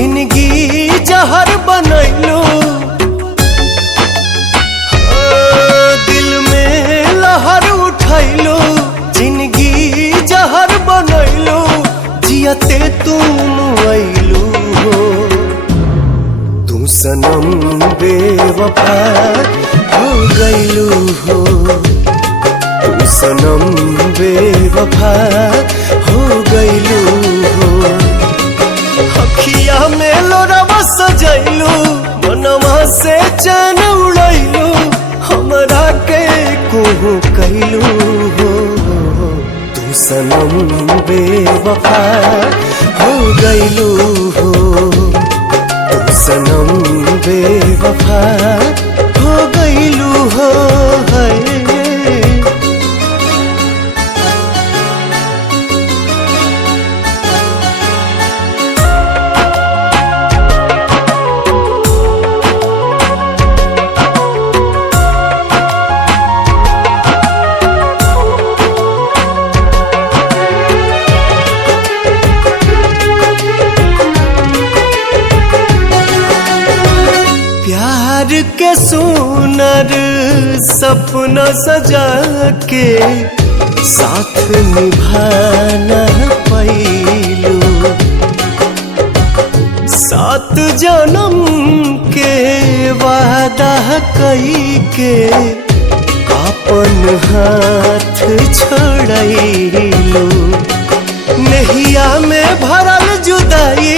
जिंदगी जहर बनैलू, दिल में लहर उठैलू। जिंदगी जहर बनैलू, जियते तुम अइलू हो। तू सनम बेवफा हो गइलू हो। तू सनम बेवफा हो गइलू हो। अखिया में लोरवा सजैलू, मनवा से चैन उड़ैलू। हमरा के कोहू कैलू हो। तू सनम बेवफा हो गइलू हो। तू सनम बेवफा हो गइलू हो। प्यार के सुनर सपना सजा के साथ निभाना पैलू। 7 जन्म के वादा कई के अपन हाथ छोड़ैलू। नहिया में भरल जुदाई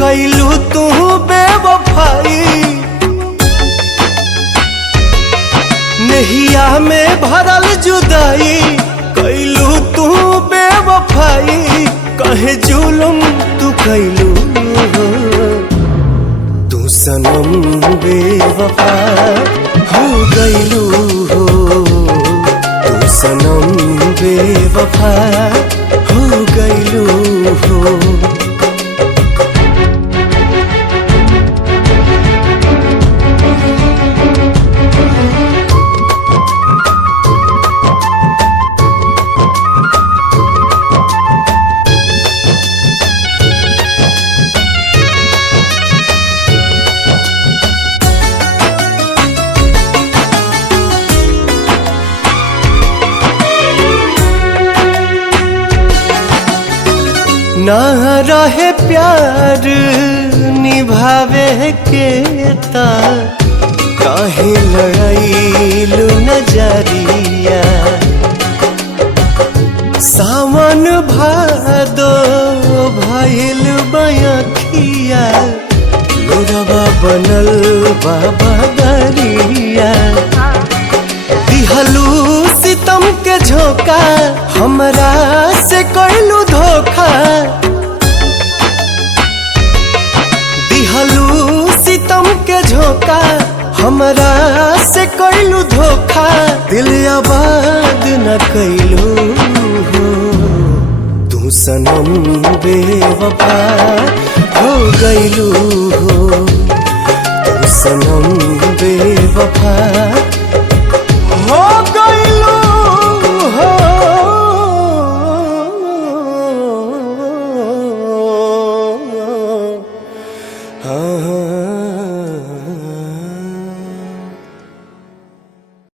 कैलू तू बेवफाई। नहिया में भरल जुदाई कैलू तू बेवफाई। कहे जुलुम तू कैलू हो। तू सनम बेवफा हो गइलू हो। तू सनम बेवफा हो गइलू हो। ना रहे प्यार निभावे के ता काहे लड़ाइलू नजरिया। सावन भादो भइल बयखिया, लोरवा बनल बाबा दरिया। दिहलू सितम के झोंका, हमरा से कैलू धोखा। दिहलू सितम के झोंका, हमरा से कैलू धोखा। दिल आबाद न कैलू हो। तू सनम बेवफा हो गइलू हो। तू सनम बेवफा